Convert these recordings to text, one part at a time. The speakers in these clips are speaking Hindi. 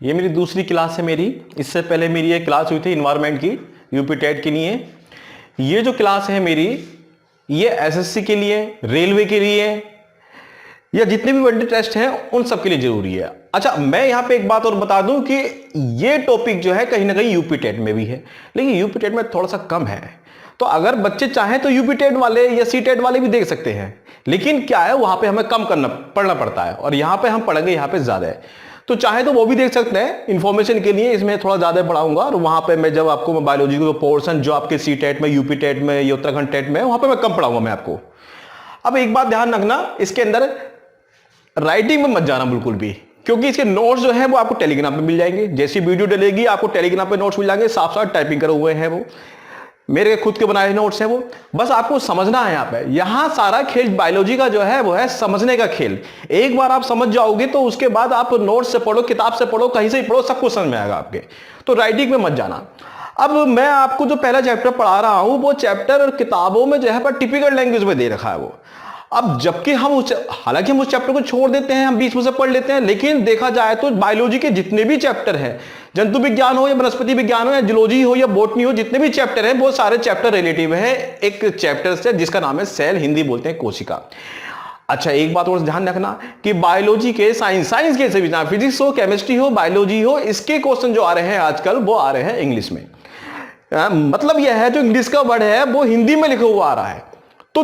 ये मेरी दूसरी क्लास है मेरी। इससे पहले मेरी ये क्लास हुई थी इन्वायरमेंट की, यूपी टेट के लिए। ये जो क्लास है मेरी, ये एसएससी के लिए, रेलवे के लिए, या जितने भी वनडे टेस्ट हैं उन सब के लिए जरूरी है। अच्छा, मैं यहां पे एक बात और बता दूं कि ये टॉपिक जो है कहीं ना कहीं यूपी टेट में भी है, लेकिन यूपी टेट में थोड़ा सा कम है। तो अगर बच्चे चाहें तो यूपी टेट वाले या सी टेट वाले भी देख सकते हैं, लेकिन क्या है वहां पे हमें कम पढ़ना पड़ता है, और यहां पे हम पढ़ेंगे यहाँ पे ज्यादा है। तो चाहे तो वो भी देख सकते हैं इंफॉर्मेशन के लिए, इसमें थोड़ा ज्यादा पढ़ाऊंगा। और वहां पे मैं जब आपको बायोलॉजी का पोर्शन जो आपके सी टेट में, यूपी टेट में या उत्तराखंड टेट में, वहां पे मैं कम पढ़ाऊंगा मैं आपको। अब एक बात ध्यान रखना, इसके अंदर राइटिंग में मत जाना बिल्कुल भी, क्योंकि इसके नोट्स जो है वो आपको टेलीग्राम पे मिल जाएंगे। जैसी वीडियो डलेगी आपको टेलीग्राम पे नोट्स मिल जाएंगे, साफ साफ टाइपिंग करे हुए हैं वो, मेरे खुद के बनाए नोट्स हैं वो। बस आपको समझना है यहाँ सारा खेल बायोलॉजी का जो है वो है समझने का खेल। एक बार आप समझ जाओगे तो उसके बाद आप नोट्स से पढ़ो, किताब से पढ़ो, कहीं से पढ़ो, सब कुछ समझ में आएगा आपके। तो राइटिंग में मत जाना। अब मैं आपको जो पहला चैप्टर पढ़ा रहा हूं वो चैप्टर किताबों में जो है पर टिपिकल लैंग्वेज में दे रखा है वो। अब जबकि हालांकि हम उस चैप्टर को छोड़ देते हैं, हम बीच में से पढ़ लेते हैं, लेकिन देखा जाए तो बायोलॉजी के जितने भी चैप्टर हैं, जंतु विज्ञान हो या वनस्पति विज्ञान हो या जूलॉजी हो या बॉटनी हो, जितने भी चैप्टर हैं वो सारे चैप्टर रिलेटिव है एक चैप्टर से जिसका नाम है सेल, हिंदी बोलते हैं कोशिका। अच्छा, एक बात और ध्यान रखना कि बायोलॉजी के साइंस के से भी, फिजिक्स हो, केमिस्ट्री हो, बायोलॉजी हो, इसके क्वेश्चन जो आ रहे हैं आजकल वो आ रहे हैं इंग्लिश में। मतलब यह है जो इंग्लिश का वर्ड है वो हिंदी में लिखा हुआ आ रहा है। तो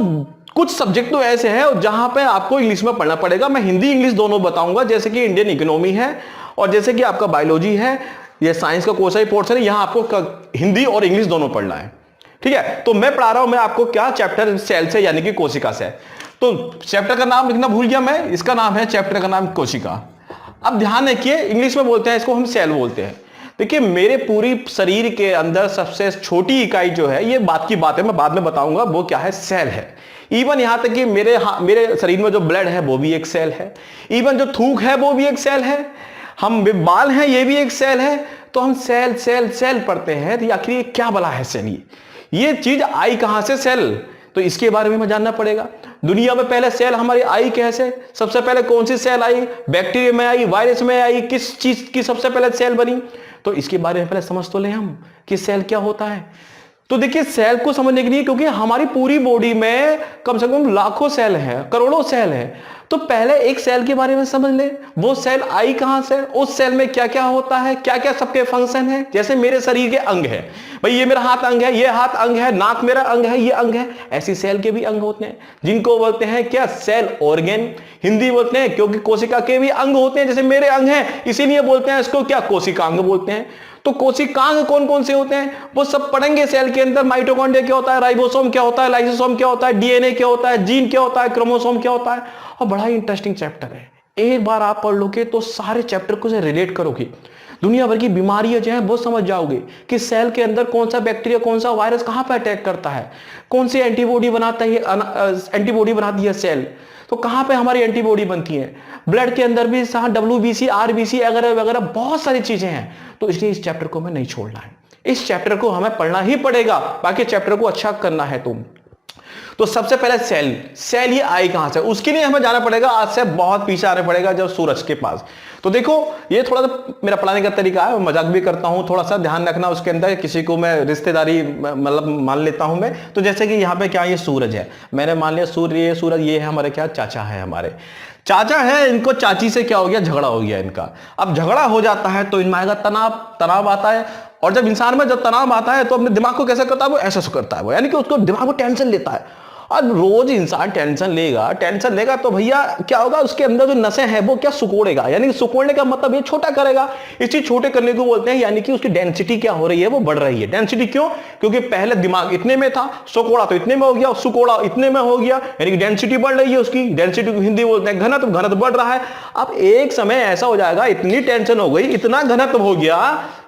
कुछ सब्जेक्ट तो ऐसे हैं जहां पे आपको इंग्लिश में पढ़ना पड़ेगा। मैं हिंदी इंग्लिश दोनों बताऊंगा, जैसे कि इंडियन इकोनॉमी है और जैसे कि आपका बायोलॉजी है, ये साइंस का कोर्स है, पोर्शन है, यहां आपको हिंदी और इंग्लिश दोनों पढ़ना है। ठीक है, तो मैं पढ़ा रहा हूं मैं आपको क्या चैप्टर सेल से यानी कि कोशिका से। तो चैप्टर का नाम लिखना भूल गया मैं, इसका नाम है, चैप्टर का नाम कोशिका। अब ध्यान रखिए, इंग्लिश में बोलते हैं इसको हम सेल बोलते हैं। देखिए, मेरे पूरी शरीर के अंदर सबसे छोटी इकाई जो है, ये बात की बात है, मैं बाद में बताऊंगा वो क्या है, सेल है। इवन यहां तक कि मेरे शरीर में जो ब्लड है वो भी एक सेल है, इवन जो थूक है वो भी एक सेल है, हम बाल हैं ये भी एक सेल है। तो हम सेल सेल सेल पढ़ते हैं, तो आखिर ये क्या बला है सेल, ये चीज आई कहां से सेल, तो इसके बारे में हमें जानना पड़ेगा। दुनिया में पहले सेल हमारी आई कैसे, सबसे पहले कौन सी सेल आई, बैक्टीरिया में आई, वायरस में आई, किस चीज की सबसे पहले सेल बनी, तो इसके बारे में पहले समझ तो ले हम कि सेल क्या होता है। तो देखिए, सेल को समझने के लिए, क्योंकि हमारी पूरी बॉडी में कम से कम लाखों सेल हैं, करोड़ों सेल हैं, तो पहले एक सेल के बारे में समझ ले, वो सेल आई कहां से, उस सेल में क्या क्या होता है, क्या क्या सबके फंक्शन है। जैसे मेरे शरीर के अंग है, भाई ये मेरा हाथ अंग है, ये हाथ अंग है, नाक मेरा अंग है, ये अंग है, ऐसी सेल के भी अंग होते हैं जिनको बोलते हैं क्या, सेल ऑर्गेन हिंदी बोलते हैं, क्योंकि कोशिका के भी अंग होते हैं, जैसे मेरे अंग हैं इसीलिए बोलते हैं इसको क्या, कोशिकांग बोलते हैं। तो कोशिकांग कौन कौन से होते हैं वो सब पढ़ेंगे सेल के अंदर। माइटोकॉन्ड्रिया क्या होता है, राइबोसोम क्या होता है, लाइसोसोम क्या होता है, डीएनए क्या होता है, जीन क्या होता है, क्रोमोसोम क्या होता है, और बड़ा ही इंटरेस्टिंग चैप्टर है। एक बार आप पढ़ लोगे तो सारे चैप्टर को से रिलेट करोगे, दुनिया भर की बीमारियां जो है वो समझ जाओगे कि सेल के अंदर कौन सा बैक्टीरिया, कौन सा वायरस कहां पर अटैक करता है, कौन सी एंटीबॉडी बनाता है, एंटीबॉडी बनाती है सेल, तो कहां पे हमारी एंटीबॉडी बनती है। ब्लड के अंदर भी WBC, RBC वगैरह वगैरह बहुत सारी चीजें हैं। तो इसलिए इस चैप्टर को हमें नहीं छोड़ना है, इस चैप्टर को हमें पढ़ना ही पड़ेगा, बाकी चैप्टर को अच्छा करना है तुम। तो सबसे पहले सेल ये आई कहां से, उसके लिए हमें जाना पड़ेगा, आज से बहुत पीछे आना पड़ेगा, जब सूरज के पास। तो देखो, ये थोड़ा सा मेरा पढ़ाने का तरीका है, मजाक भी करता हूं, थोड़ा सा ध्यान रखना उसके अंदर, किसी को मैं रिश्तेदारी मतलब मान लेता हूं मैं। तो जैसे कि यहाँ पे क्या, ये सूरज है, मैंने मान लिया सूरज ये है हमारे क्या, चाचा है, हमारे चाचा है, इनको चाची से क्या हो गया, झगड़ा हो गया इनका। अब झगड़ा हो जाता है तो इनमें आएगा तनाव आता है, और जब इंसान में जब तनाव आता है तो अपने दिमाग को कैसे करता है, वो ऐसा करता है वो, यानी कि उसको दिमाग को टेंशन लेता है। अब रोज इंसान टेंशन लेगा तो भैया क्या होगा, उसके अंदर जो नसें हैं वो क्या सुकोड़ेगा, यानी कि सुकोड़ने का मतलब ये छोटा करेगा। इस चीज छोटे करने को बोलते हैं, यानी कि उसकी डेंसिटी क्या हो रही है, वो बढ़ रही है। डेंसिटी क्यों, क्योंकि पहले दिमाग इतने में था, सुकोड़ा तो इतने में हो गया, सुकोड़ा इतने में हो गया, यानी कि डेंसिटी बढ़ रही है उसकी। डेंसिटी को हिंदी बोलते हैं घनत्व बढ़ रहा है। अब एक समय ऐसा हो जाएगा, इतनी टेंशन हो गई, इतना घनत्व हो गया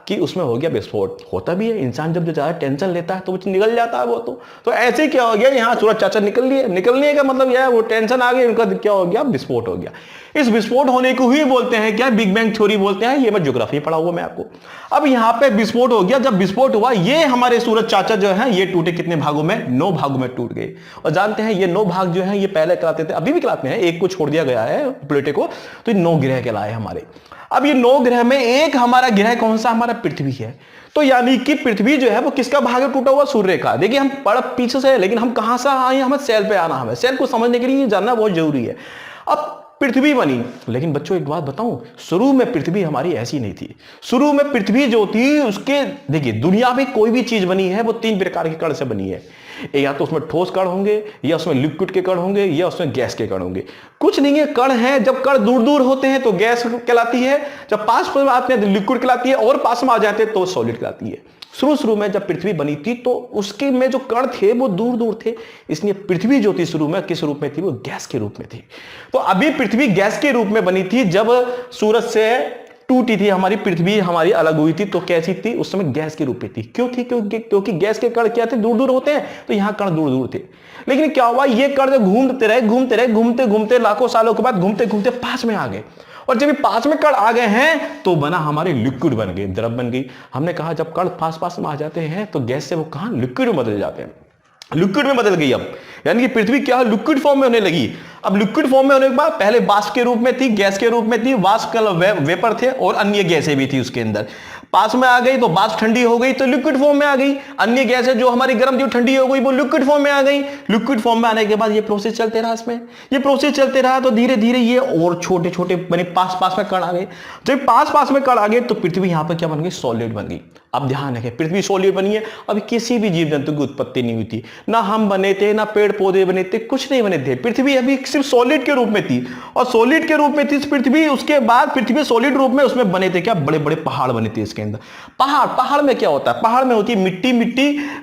कि उसमें हो गया विस्फोट। होता भी है, इंसान जब ज्यादा टेंशन लेता है तो वो निकल जाता है वो। तो ऐसे क्या हो गया, यहाँ सूरज चाचा निकलने का मतलब यह है, वो टेंशन आ गई, उनका क्या हो गया, विस्फोट हो गया। इस विस्फोट होने को ही बोलते हैं क्या, बिग बैंग थ्योरी बोलते हैं। ये मैं ज्योग्राफी पढ़ा हुआ मैं आपको। अब यहाँ पे विस्फोट हो गया, जब विस्फोट हुआ, ये हमारे सूरज चाचा जो है ये टूटे कितने भागों में, 9 भागों में टूट गए। और जानते हैं ये 9 भाग जो है ये पहले कहलाते थे, अभी भी कहलाते हैं, एक को छोड़ दिया गया है प्लेटो को, तो ये 9 ग्रह कहलाए हमारे। अब ये 9 ग्रह में एक हमारा ग्रह कौन सा, हमारा पृथ्वी है। तो यानी कि पृथ्वी जो है वो किसका भाग है, टूटा हुआ सूर्य का। देखिए हम पढ़ पीछे से है, लेकिन हम कहां से आए, हमें सेल पे आना है। सेल को समझने के लिए जानना बहुत जरूरी है। अब पृथ्वी बनी, लेकिन बच्चों एक बात बताऊं, शुरू में पृथ्वी हमारी ऐसी नहीं थी। शुरू में पृथ्वी जो थी उसके, देखिए दुनिया में कोई भी चीज बनी है वो 3 प्रकार के कण से बनी है। या तो उसमें ठोस कण होंगे, या उसमें लिक्विड के कण होंगे, या उसमें गैस के कण होंगे। कुछ नहीं है, कण है। जब कण दूर दूर होते हैं तो गैस कहलाती है, जब पास में आते हैं तो लिक्विड कहलाती है, और पास में आ जाते हैं तो सॉलिड कहलाती है। शुरू में जब पृथ्वी बनी थी तो उसके में जो कण थे वो दूर दूर थे, इसलिए पृथ्वी जो थी शुरू में किस रूप में थी, वो गैस के रूप में थी। तो अभी पृथ्वी गैस के रूप में बनी थी। जब सूरज से टूटी थी हमारी पृथ्वी, हमारी अलग हुई थी, तो कैसी थी, उस समय गैस के रूप में थी। क्यों थी, क्योंकि गैस के कण क्या थे, दूर दूर होते हैं, तो यहां कण दूर दूर थे। लेकिन क्या हुआ, ये कण जब घूमते घूमते लाखों सालों के बाद घूमते घूमते पास में आ गए, और जब ये पास में कण आ गए हैं तो बना हमारे लिक्विड बन गए, द्रव बन गई। हमने कहा जब कण पास पास में आ जाते हैं तो गैस से वो कहां, लिक्विड में बदल जाते हैं। लिक्विड में बदल गई अब, यानी कि पृथ्वी क्या है, लिक्विड फॉर्म में होने लगी। अब लिक्विड फॉर्म में होने के बाद पहले वाष्प के रूप में थी, गैस के रूप में थी। वाष्प का वेपर थे और अन्य गैसें भी थी उसके अंदर। पास में आ गई तो वाष्प ठंडी हो गई तो लिक्विड फॉर्म में आ गई। अन्य गैसें जो हमारी गर्म जो ठंडी हो गई वो लिक्विड फॉर्म में आ गई। लिक्विड फॉर्म में आने के बाद ये प्रोसेस चलते रहा, इसमें ये प्रोसेस चलते रहा, तो धीरे धीरे ये और छोटे छोटे बने, पास पास में कण आ गए। जब पास पास में कण आ गए तो पृथ्वी यहां पर क्या बन गई, सॉलिड बन गई। अब ध्यान रखें, पृथ्वी सॉलिड बनी है। अभी किसी भी जीव जंतु की उत्पत्ति नहीं हुई थी, ना हम बने थे, ना पेड़ पौधे बने थे, कुछ नहीं बने थे। पृथ्वी अभी सिर्फ सॉलिड के रूप में थी, और सॉलिड के रूप में थी पृथ्वी। उसके बाद पृथ्वी सॉलिड रूप में, उसमें बने थे क्या, बड़े बड़े पहाड़ बने थे इसके अंदर। पहाड़ में क्या होता है, पहाड़ में होती है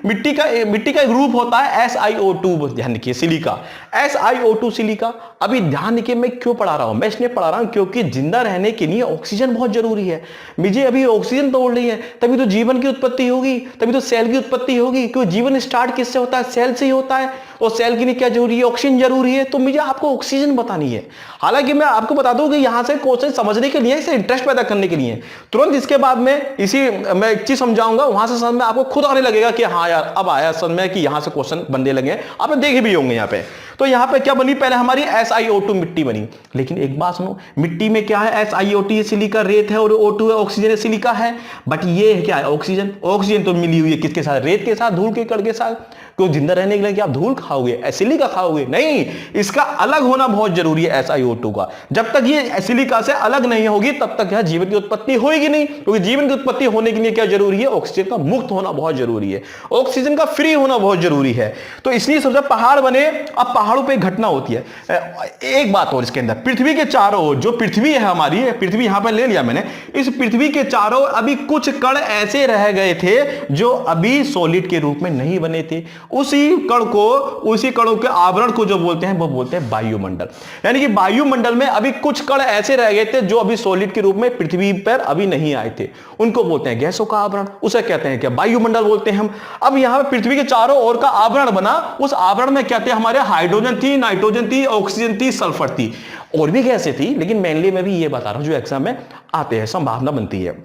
मिट्टी का एक रूप होता है SiO2, ध्यान रखिए, सिलिका, SiO2 सिलिका। अभी ध्यान रखिए, मैं क्यों पढ़ा रहा हूं, मैं इसलिए पढ़ा रहा हूं क्योंकि जिंदा रहने के लिए ऑक्सीजन बहुत जरूरी है। मुझे अभी ऑक्सीजन तोड़ रही है, तभी तो जीवन की उत्पत्ति होगी, तभी तो सेल की उत्पत्ति होगी। क्योंकि जीवन स्टार्ट किससे होता है, सेल से ही होता है। और सेल के लिए क्या जरूरी है, ऑक्सीजन जरूरी है। तो मुझे आपको ऑक्सीजन बतानी है। हालांकि मैं आपको बता दूं कि यहां से क्वेश्चन समझने के लिए, इसे इंटरेस्ट पैदा करने के लिए, तुरंत इसके बाद में मैं एक चीज समझाऊंगा, वहां से समझ में आपको खुद आने लगेगा कि हाँ यार अब आया समझ में कि यहां से क्वेश्चन बनने लगे। आपने देखे भी होंगे यहाँ पे। तो यहां पे क्या बनी, पहले हमारी SiO2 मिट्टी बनी। लेकिन एक बात सुनो, मिट्टी में क्या है, SiO2 सिलिका रेत है, और O2 है ऑक्सीजन सिलिका है। बट ये है क्या है, ऑक्सीजन। ऑक्सीजन तो मिली हुई है किसके साथ, रेत के साथ, धूल के कण के साथ। क्यों, जिंदा रहने के लिए क्या आप धूल खाओगे, सिलिका खाओगे? नहीं, इसका अलग होना बहुत जरूरी है SiO2 का। जब तक ये सिलिका से अलग नहीं होगी तब तक यह जीवन की उत्पत्ति होगी नहीं। क्योंकि जीवन की उत्पत्ति होने के लिए क्या जरूरी है, ऑक्सीजन का मुक्त होना बहुत जरूरी है, ऑक्सीजन का फ्री होना बहुत जरूरी है। तो इसलिए सबसे पहाड़ बने। अब पहाड़ों पे घटना होती है। एक बात और इसके अंदर, पृथ्वी के चारों ओर जो पृथ्वी है हमारी, पृथ्वी यहां पर ले लिया मैंने, इस पृथ्वी के चारों ओर अभी कुछ कण ऐसे रह गए थे जो अभी सॉलिड के रूप में नहीं बने थे। उसी कणों के आवरण को जो बोलते हैं वो बोलते हैं वायुमंडल। यानी कि वायुमंडल में अभी कुछ कण ऐसे रह गए थे जो अभी सॉलिड के रूप में पृथ्वी पर अभी नहीं आए थे, उनको बोलते हैं गैसों का आवरण। उसे कहते हैं क्या, वायुमंडल बोलते हैं हम। अब यहां पर पृथ्वी के चारों ओर का आवरण बना। उस आवरण में क्या थे, हमारे हाइड्रोजन थी, नाइट्रोजन थी, ऑक्सीजन थी, सल्फर थी, और भी गैसें थी। लेकिन मेनली मैं भी ये बता रहा हूं जो एग्जाम में आते हैं, संभावना बनती है।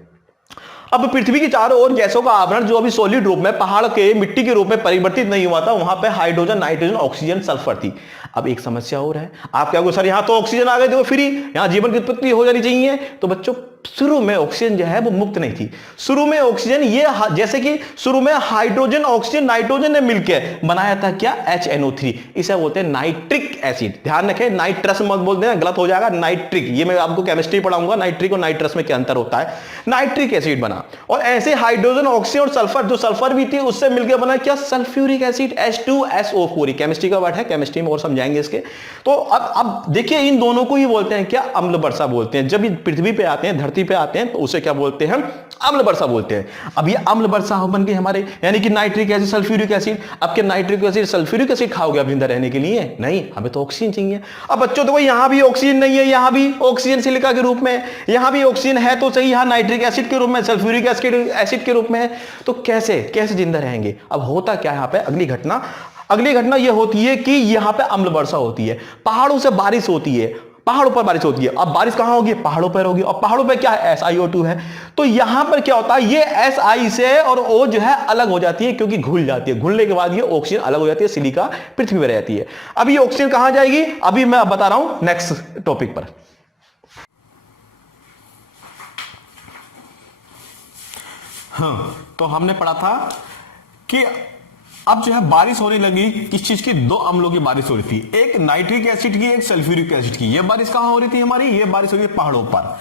अब पृथ्वी के चारों ओर गैसों का आवरण जो अभी सॉलिड रूप में, पहाड़ के मिट्टी के रूप में परिवर्तित नहीं हुआ था, वहां पे हाइड्रोजन, नाइट्रोजन, ऑक्सीजन, सल्फर थी। अब एक समस्या और है, आप क्या सर यहां तो ऑक्सीजन आ गए थे फ्री, यहां जीवन की उत्पत्ति हो जानी चाहिए। तो बच्चों शुरू में ऑक्सीजन जो है वो मुक्त नहीं थी। शुरू में ऑक्सीजन ये जैसे कि शुरू में हाइड्रोजन, ऑक्सीजन, नाइट्रोजन ने मिलकर बनाया था क्या, HNO3। इसे बोलते हैं नाइट्रिक एसिड। ध्यान रखें, नाइट्रस मत बोल देना, गलत हो जाएगा। नाइट्रिक, ये मैं आपको केमिस्ट्री पढ़ाऊंगा, नाइट्रिक और नाइट्रस में क्या अंतर होता है। नाइट्रिक एसिड बना, और ऐसे हाइड्रोजन, ऑक्सीजन और सल्फर, जो सल्फर भी थी उससे मिलकर बना क्या, सल्फ्यूरिक एसिड, H2SO4। केमिस्ट्री का वर्ड है, केमिस्ट्री में और समझाएंगे इसके। तो अब देखिए, इन दोनों को ही बोलते हैं क्या, अम्ल वर्षा बोलते हैं। जब ये पृथ्वी पे आते हैं, धरती पे आते हैं, तो उसे क्या बोलते हैं, अम्ल वर्षा बोलते हैं। अब ये अम्ल वर्षा बन गई हमारे, यानी कि नाइट्रिक एसिड, सल्फ्यूरिक एसिड। अब क्या नाइट्रिक एसिड, सल्फ्यूरिक एसिड खाओगे आप जिंदा रहने के लिए? नहीं, हमें तो ऑक्सीजन चाहिए। अब बच्चों देखो, यहां भी ऑक्सीजन नहीं है, यहां भी ऑक्सीजन सिलिका के रूप में, यहां भी ऑक्सीजन है तो सही, यहां नाइट्रिक एसिड के रूप में, सल्फ्यूरिक एसिड के रूप में है। तो कैसे जिंदा रहेंगे? अब होता क्या है यहां पे, अगली घटना यह होती है कि यहां पे अम्ल वर्षा होती है, पहाड़ों से बारिश होती है, पहाड़ों पर बारिश होती है। अब बारिश कहां होगी, पहाड़ों पर होगी, और पहाड़ों पर क्या है, SiO2 है। तो यहां पर क्या होता है, ये Si से और O जो है अलग हो जाती है, क्योंकि घुल जाती है। घुलने के बाद ये ऑक्सीजन अलग हो जाती है, सिलिका पृथ्वी पर रहती है। अब ये ऑक्सीजन कहां जाएगी, अभी मैं बता रहा हूं नेक्स्ट टॉपिक पर। हाँ, तो हमने पढ़ा था कि अब जो है बारिश होने लगी, किस चीज की? दो अम्लों की बारिश हो रही थी, एक नाइट्रिक एसिड की, एक सल्फ्यूरिक एसिड की। ये बारिश कहां हो रही थी हमारी? ये बारिश हो रही है पहाड़ों पर।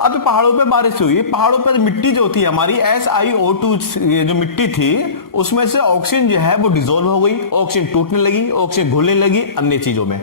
अब पहाड़ों पे बारिश हुई, पहाड़ों पर मिट्टी जो होती है हमारी SiO2 जो मिट्टी थी उसमें से ऑक्सीजन जो है वो डिसॉल्व हो गई, ऑक्सीजन टूटने लगी, ऑक्सीजन घुलने लगी अन्य चीजों में।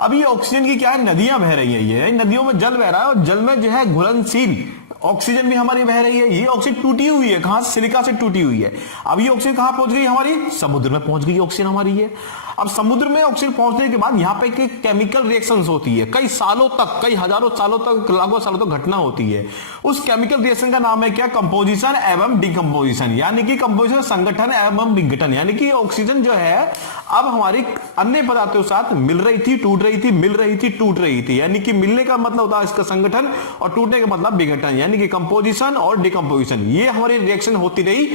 अब ये ऑक्सीजन की क्या है, नदियां बह रही है, ये नदियों में जल बह रहा है और जल में जो है घुलनशील ऑक्सीजन भी हमारी बह रही है। ये ऑक्सीजन टूटी हुई है, कहां से? सिलिका से टूटी हुई है। अब ये ऑक्सीजन कहां पहुंच गई हमारी? समुद्र में पहुंच गई ऑक्सीजन हमारी है। अब समुद्र में ऑक्सीजन पहुंचने के बाद यहाँ पे केमिकल रिएक्शंस होती है, कई सालों तक, कई हजारों सालों तक, लाखों सालों तक घटना होती है। उस केमिकल रिएक्शन का नाम है क्या? कंपोजिशन एवं डिकम्पोजिशन, यानी कि कंपोजिशन संगठन एवं विघटन। यानी कि ऑक्सीजन जो है अब हमारी अन्य पदार्थों के साथ मिल रही थी, टूट रही थी, मिल रही थी, टूट रही थी। यानी कि मिलने का मतलब होता है इसका संगठन और टूटने का मतलब विघटन, यानी कि कंपोजिशन और डिकम्पोजिशन। ये हमारी रिएक्शन होती रही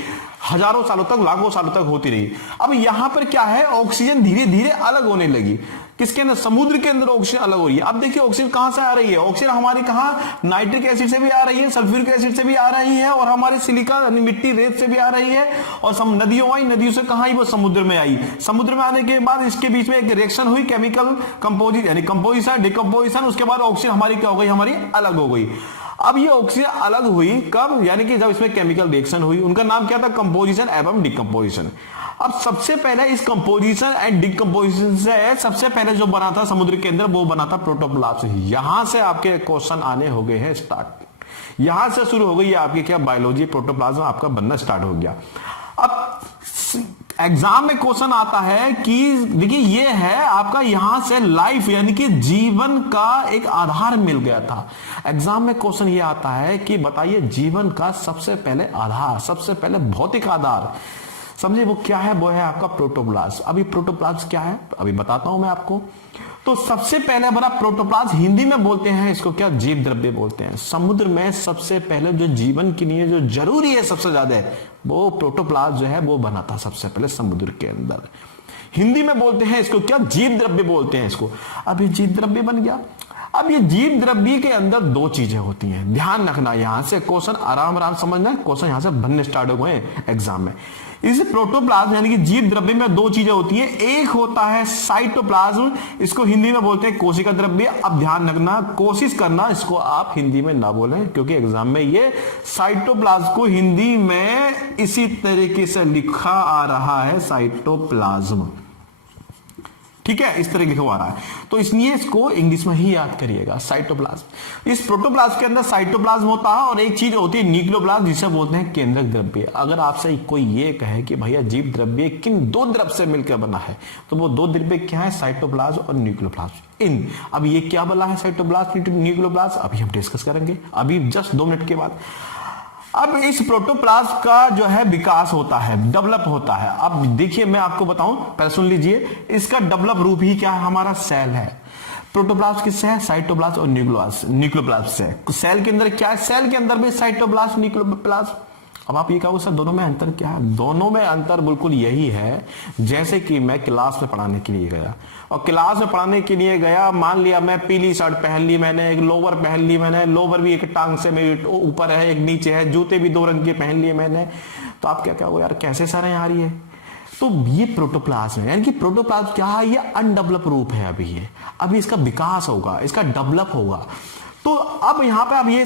हजारों सालों तक, लाखों सालों तक होती रही। अब यहां पर क्या है, ऑक्सीजन धीरे धीरे अलग होने लगी। किसके अंदर? समुद्र के अंदर ऑक्सीजन अलग हो रही है। अब देखिए ऑक्सीजन कहां से आ रही है? ऑक्सीजन हमारी कहां? नाइट्रिक एसिड से भी आ रही है, सल्फ्यूरिक एसिड से भी आ रही है और हमारे सिलिका मिट्टी रेत से भी आ रही है। और नदियों आई, नदियों से कहां आई? वो समुद्र में आई। समुद्र में आने के बाद इसके बीच में एक रिएक्शन हुई, केमिकल कंपोजिशन यानी कंपोजिशन, डिकम्पोजिशन। उसके बाद ऑक्सीजन हमारी क्या हो गई? हमारी अलग हो गई। अब ये ऑक्सीजन अलग हुई कब? यानी कि जब इसमें केमिकल रिएक्शन हुई। उनका नाम क्या था? कंपोजिशन एवं डिकम्पोजिशन। अब सबसे पहले इस कंपोजिशन एंड डिकम्पोजिशन से सबसे पहले जो बना था समुद्र के अंदर, वो बना था प्रोटोप्लास्ट। यहां से आपके क्वेश्चन आने हो गए हैं स्टार्ट, यहां से शुरू हो गई है आपकी क्या? बायोलॉजी, प्रोटोप्लाज्म आपका बनना स्टार्ट हो गया। अब एग्जाम में क्वेश्चन आता है कि देखिए ये है आपका, यहां से लाइफ यानी कि जीवन का एक आधार मिल गया था। एग्जाम में क्वेश्चन ये आता है कि बताइए जीवन का सबसे पहले आधार, सबसे पहले भौतिक आधार समझे वो क्या है? वो है आपका प्रोटोप्लाज्म। अभी प्रोटोप्लाज्म क्या है अभी बताता हूं मैं आपको। तो सबसे पहले बना प्रोटोप्लाज्म, हिंदी में बोलते हैं इसको क्या? जीव द्रव्य बोलते हैं। समुद्र में सबसे पहले जो जीवन के लिए जो जरूरी है सबसे ज्यादा, वो प्रोटोप्लाज्म जो है वो बना था सबसे पहले समुद्र के अंदर। हिंदी में बोलते हैं इसको क्या? जीव द्रव्य बोलते हैं इसको। अब ये जीव द्रव्य बन गया। अब ये जीव द्रव्य के अंदर दो चीजें होती हैं, ध्यान रखना। यहां से क्वेश्चन आराम आराम समझना, क्वेश्चन यहां से बनने स्टार्ट हो गए एग्जाम में। इस प्रोटोप्लाज्म यानी कि जीव द्रव्य में दो चीजें होती हैं, एक होता है साइटोप्लाज्म, इसको हिंदी में बोलते हैं कोशिका द्रव्य। अब ध्यान रखना, कोशिश करना इसको आप हिंदी में ना बोलें, क्योंकि एग्जाम में ये साइटोप्लाज्म को हिंदी में इसी तरीके से लिखा आ रहा है, साइटोप्लाज्म। ठीक है, इस तरह लिखा हुआ आ रहा है, तो इसलिए इसको इंग्लिश में ही याद करिएगा, साइटोप्लाज्म। इस प्रोटोप्लाज्म के अंदर साइटोप्लाज्म होता है और एक चीज होती है न्यूक्लियोप्लाज्म, जिसे बोलते हैं केंद्रक द्रव्य। अगर आपसे कोई ये कहे कि भैया जीव द्रव्य किन दो द्रव्य से मिलकर बना है, तो वो दो द्रव्य क्या है? साइटोप्लाज्म और न्यूक्लियोप्लाज्म। अब ये क्या बना है साइटोप्लाज्म न्यूक्लियोप्लाज्म, अभी हम डिस्कस करेंगे अभी जस्ट 2 मिनट के बाद। अब इस प्रोटोप्लाज्म का जो है विकास होता है, डेवलप होता है। अब देखिए मैं आपको बताऊं, पहले सुन लीजिए, इसका डेवलप रूप ही क्या है? हमारा सेल है। प्रोटोप्लाज्म किससे है? साइटोप्लाज्म और न्यूक्लियोप्लाज्म से। सेल के अंदर क्या है? सेल के अंदर भी साइटोप्लाज्म, न्यूक्लियोप्लाज्म। अब आप ये कहो सर दोनों में अंतर क्या है? दोनों में अंतर बिल्कुल यही है, जैसे कि मैं क्लास में पढ़ाने के लिए गया और क्लास में पढ़ाने के लिए गया, मान लिया मैं पीली शर्ट पहन ली मैंने, एक लोवर पहन ली मैंने, लोवर भी एक टांग से मेरी ऊपर है एक नीचे है, जूते भी 2 रंग के पहन लिए मैंने, तो आप क्या कहोगे यार कैसे सर आ रही है? तो ये प्रोटोप्लाज्म है, यानी कि प्रोटोप्लाज्म क्या है? ये अनडेवलप रूप है अभी इसका विकास होगा, इसका डेवलप होगा। तो अब यहां पे आप ये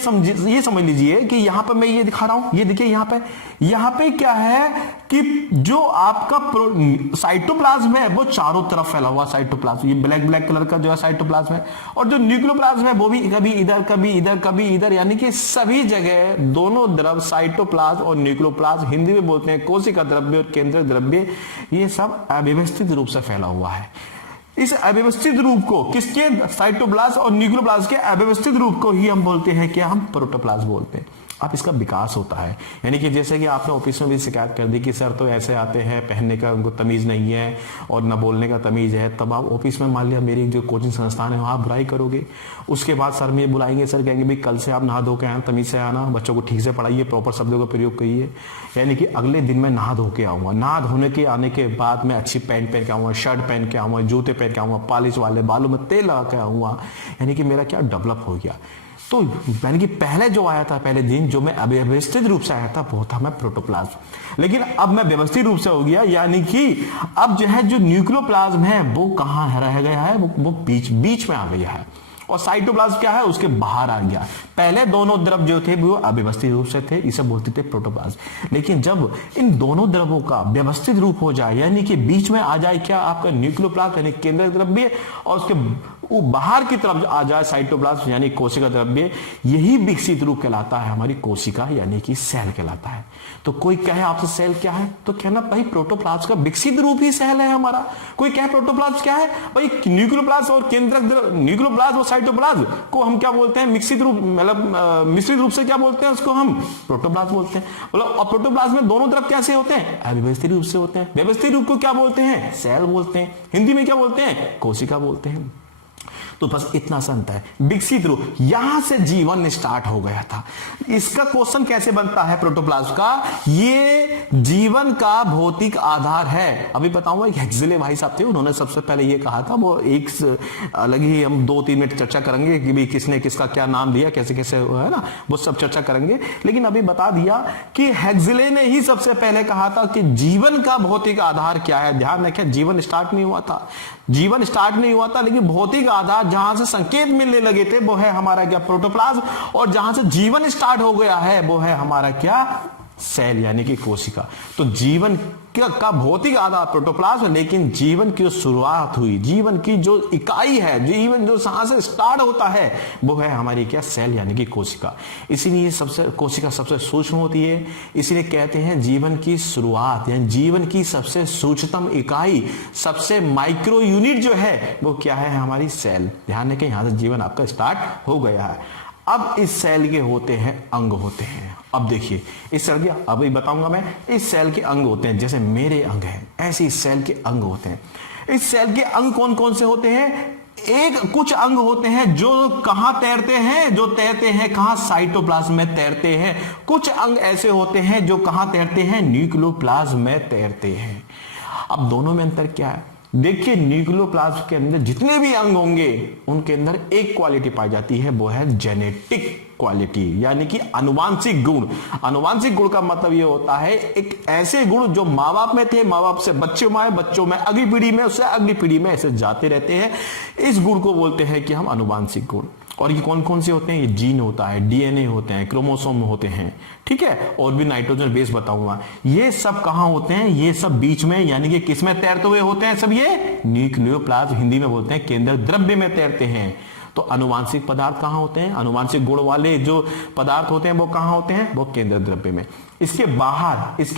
समझ लीजिए कि यहां पे मैं ये दिखा रहा हूं, ये देखिए यहां पे क्या है कि जो आपका साइटोप्लाज्म है वो चारों तरफ फैला हुआ साइटोप्लाज्म, ये ब्लैक कलर का जो है साइटोप्लाज्म है, और जो न्यूक्लियोप्लाज्म है वो भी कभी इधर कभी इधर कभी इधर, यानी कि सभी जगह दोनों द्रव साइटोप्लाज्म और न्यूक्लियोप्लाज्म, हिंदी में बोलते हैं कोशिका द्रव्य और केंद्रक द्रव्य, ये सब अव्यवस्थित रूप से फैला हुआ है। इस अव्यवस्थित रूप को किसके? साइटोप्लाज्म और न्यूक्लियोप्लाज्म के अव्यवस्थित रूप को ही हम बोलते हैं क्या? हम प्रोटोप्लाज्म बोलते हैं। अब इसका विकास होता है, यानी कि जैसे कि आपने ऑफिस में भी शिकायत कर दी कि सर तो ऐसे आते हैं, पहनने का उनको तमीज नहीं है और न बोलने का तमीज है, तब आप ऑफिस में मान लिया मेरी जो कोचिंग संस्थान है वहां बुराई करोगे, उसके बाद सर में बुलाएंगे, सर कहेंगे भाई कल से आप नहा धो के आए, तमीज से आना, बच्चों को ठीक से पढ़ाइए, प्रॉपर शब्दों का प्रयोग करिए, यानी कि अगले दिन मैं नहा धो के आऊंगा, नहा धोने के आने के बाद मैं अच्छी पैंट पहन के आऊंगा, शर्ट पहन के आऊंगा, जूते पहन के आऊंगा, पॉलिश वाले, बालों में तेल लगा के आऊंगा, यानी कि मेरा क्या डेवलप हो गया। तो यानी कि पहले जो आया था, पहले दिन जो मैं अव्यवस्थित रूप से आया था वो था मैं प्रोटोप्लाज्म, लेकिन अब मैं व्यवस्थित रूप से हो गया, यानी कि अब जो है जो न्यूक्लियोप्लाज्म है वो कहां रह गया है, वो बीच में आ गया है, और साइटोप्लाज्म क्या है उसके बाहर आ गया। पहले दोनों द्रव जो थे वो अव्यवस्थित रूप से थे, इसे बोलते थे प्रोटोप्लाज्म, लेकिन जब इन दोनों द्रवों का व्यवस्थित रूप हो जाए, यानी कि बीच में आ जाए क्या आपका न्यूक्लियोप्लाज्म यानी केंद्रक द्रव्य, और उसके वो बाहर की तरफ आ जाए साइटोप्लाज्म यानी कोशिका द्रव्य, यही विकसित रूप कहलाता है हमारी कोशिका यानी कि सेल कहलाता है। तो कोई कहे आपसे सेल क्या है, तो कहना भाई प्रोटोप्लाज्म का विकसित रूप ही सेल है हमारा। कोई कहे प्रोटोप्लाज्म क्या है, भाई न्यूक्लियोप्लाज्म और केंद्रक न्यूक्लियोप्लाज्म और साइटोप्लाज्म को हम क्या बोलते हैं, मिश्रित रूप, मतलब मिश्रित रूप से क्या बोलते हैं उसको हम प्रोटोप्लाज्म बोलते हैं। मतलब और प्रोटोप्लाज्म में दोनों तरफ कैसे होते हैं, अव्यवस्थित रूप से होते हैं। व्यवस्थित रूप को क्या बोलते हैं, सेल बोलते हैं, हिंदी में क्या बोलते हैं, कोशिका बोलते हैं। तो बस इतना सा अंतर है, विकसित रूप, यहां से जीवन स्टार्ट हो गया था। इसका क्वेश्चन कैसे बनता है प्रोटोप्लाज्म का, ये जीवन का भौतिक आधार है। अभी बताऊंगा, एक हेक्सले भाई साहब थे, उन्होंने सबसे पहले ये कहा था, वो एक अलग ही हम 2-3 मिनट चर्चा करेंगे कि भाई किसने किसका क्या नाम दिया, कैसे कैसे है ना, वो सब चर्चा करेंगे। लेकिन अभी बता दिया कि हेक्सले ने ही सबसे पहले कहा था कि जीवन का भौतिक आधार क्या है। ध्यान रखें, जीवन स्टार्ट नहीं हुआ था, जीवन स्टार्ट नहीं हुआ था, लेकिन भौतिक आधार जहां से संकेत मिलने लगे थे वो है हमारा क्या, प्रोटोप्लाज्म, और जहां से जीवन स्टार्ट हो गया है वो है हमारा क्या, सेल यानी कि कोशिका। तो जीवन का भौतिक आधार प्रोटोप्लाज्म, लेकिन जीवन की जो शुरुआत हुई, जीवन की जो इकाई है, जीवन जो जहां से स्टार्ट होता है वो है हमारी क्या, सेल यानी कि कोशिका। इसीलिए सबसे कोशिका सबसे सूक्ष्म होती है, इसीलिए कहते हैं जीवन की शुरुआत यानी जीवन की सबसे सूक्ष्मतम इकाई, सबसे माइक्रो यूनिट जो है वो क्या है, हमारी सेल। ध्यान रखें, यहां से जीवन आपका स्टार्ट हो गया है। अब इस सेल के होते हैं अंग होते हैं। अब देखिए इस सेल के, अभी बताऊंगा मैं, इस सेल के अंग होते हैं, जैसे मेरे अंग हैं ऐसे इस सेल के अंग होते हैं। इस सेल के अंग कौन कौन से होते हैं, एक कुछ अंग होते हैं जो कहां तैरते हैं, जो तैरते हैं कहां, साइटोप्लाज्म में तैरते हैं। कुछ अंग ऐसे होते हैं जो कहां तैरते हैं, न्यूक्लियोप्लाज्म में तैरते हैं। अब दोनों में अंतर क्या है, देखिए न्यूक्लियोप्लाज्म के अंदर जितने भी अंग होंगे उनके अंदर एक क्वालिटी पाई जाती है, वो है जेनेटिक क्वालिटी यानी कि आनुवांशिक गुण। आनुवांशिक गुण का मतलब ये होता है एक ऐसे गुण जो माँ बाप में थे, माँ बाप से बच्चों में आए, बच्चों में अगली पीढ़ी में, उससे अगली पीढ़ी में ऐसे जाते रहते हैं। इस गुण को बोलते हैं कि हम आनुवांशिक गुण। और ये कौन कौन से होते हैं, ये जीन होता है, डीएनए होते हैं, क्रोमोसोम होते हैं, ठीक है, और भी नाइट्रोजन बेस बताऊंगा। ये सब कहां होते हैं, ये सब बीच में यानी कि किस में तैरते हुए होते हैं, सब ये न्यूक्लियोप्लाज्म, हिंदी में बोलते हैं केंद्रक द्रव्य में तैरते हैं। तो अनुवांशिक पदार्थ कहां होते हैं, अनुवांशिक गुण वाले जो पदार्थ होते हैं वो कहां होते हैं, वो केंद्रक द्रव्य में। इसके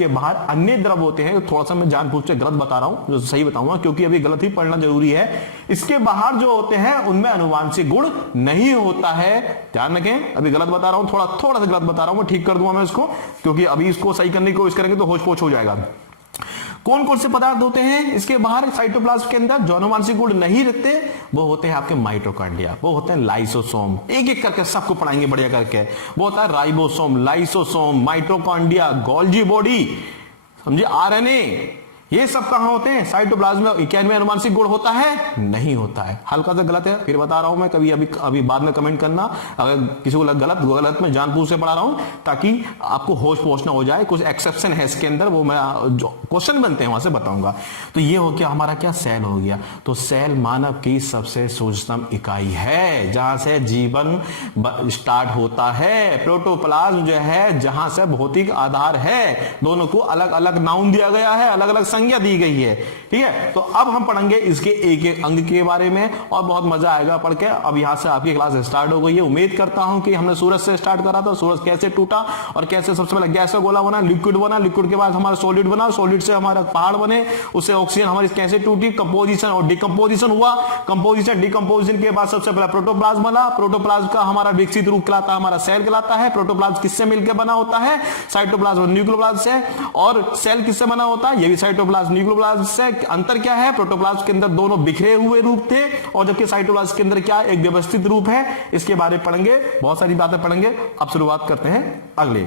बाहर अन्य द्रव होते हैं। थोड़ा सा मैं जानबूझ के गलत बता रहा हूं, जो सही बताऊंगा क्योंकि अभी गलत ही पढ़ना जरूरी है। इसके बाहर जो होते हैं उनमें अनुवांशिक गुण नहीं होता है, ध्यान रखें। अभी गलत बता रहा हूं, थोड़ा सा गलत बता रहा हूं, मैं ठीक कर दूंगा मैं इसको, क्योंकि अभी इसको सही करने की कोशिश करेंगे तो होच पोच हो जाएगा। कौन कौन से पदार्थ होते हैं इसके बाहर साइटोप्लाज्म के अंदर जो अनुवांशिक गुण नहीं रखते, वो होते हैं आपके माइटोकॉन्ड्रिया, वो होते हैं लाइसोसोम, एक एक करके सबको पढ़ाएंगे बढ़िया करके। वो होता है ribosome, lysosome, mitochondria, Golgi body, समझे, आरएनए, ये सब कहां होते हैं, साइटोप्लाज्म में। क्या इनमें अनुवांशिक गुण होता है, नहीं होता है, हल्का सा गलत है, फिर बता रहा हूं मैं, कभी अभी बाद में कमेंट करना अगर किसी को गलत में जानबूझ से पढ़ा रहा हूं, ताकि आपको होश पोश ना हो जाए। कुछ एक्सेप्शन है इसके अंदर, वो मैं जो क्वेश्चन बनते हैं वहां से बताऊंगा। तो ये हो गया हमारा क्या, सेल हो गया। तो सेल मानव की सबसे सूक्ष्म इकाई है, जहां से जीवन स्टार्ट होता है। प्रोटोप्लाज्म जो है जहां से भौतिक आधार है, दोनों को अलग अलग नाउन दिया गया है, अलग अलग संज्ञा दी गई है, ठीक है। तो अब हम पढ़ेंगे इसके एक एक अंग के बारे में और बहुत मजा आएगा पढ़ के। अब यहां से आपकी क्लास स्टार्ट हो गई है। उम्मीद करता हूं कि हमने सूरज से स्टार्ट करा था, सूरज कैसे टूटा और कैसे सबसे पहले गैस का गोला बना, लिक्विड बना, लिक्विड के बाद हमारा सॉलिड बना, सॉलिड से हमारा पहाड़ बने, उससे ऑक्सीजन हमारी कैसे टूटी, कंपोजिशन और डिकम्पोजिशन हुआ, कंपोजिशन डिकम्पोजिशन के बाद सबसे पहले प्रोटोप्लाज्म बना। प्रोटोप्लाज्म का हमारा विकसित रूप कहलाता है, हमारा सेल कहलाता है। प्रोटोप्लाज्म किससे मिलकर बना होता है, साइटोप्लाज्म और न्यूक्लियोप्लाज्म से। और सेल किससे बना होता है, ये भी साइटोप्लाज्म न्यूक्लियोप्लाज्म से। अंतर क्या है, प्रोटोप्लाज्म के अंदर दोनों बिखरे हुए रूप थे और जबकि साइटोप्लाज्म के अंदर क्या, एक व्यवस्थित रूप है। इसके बारे में पढ़ेंगे, बहुत सारी बातें पढ़ेंगे। अब शुरुआत करते हैं अगले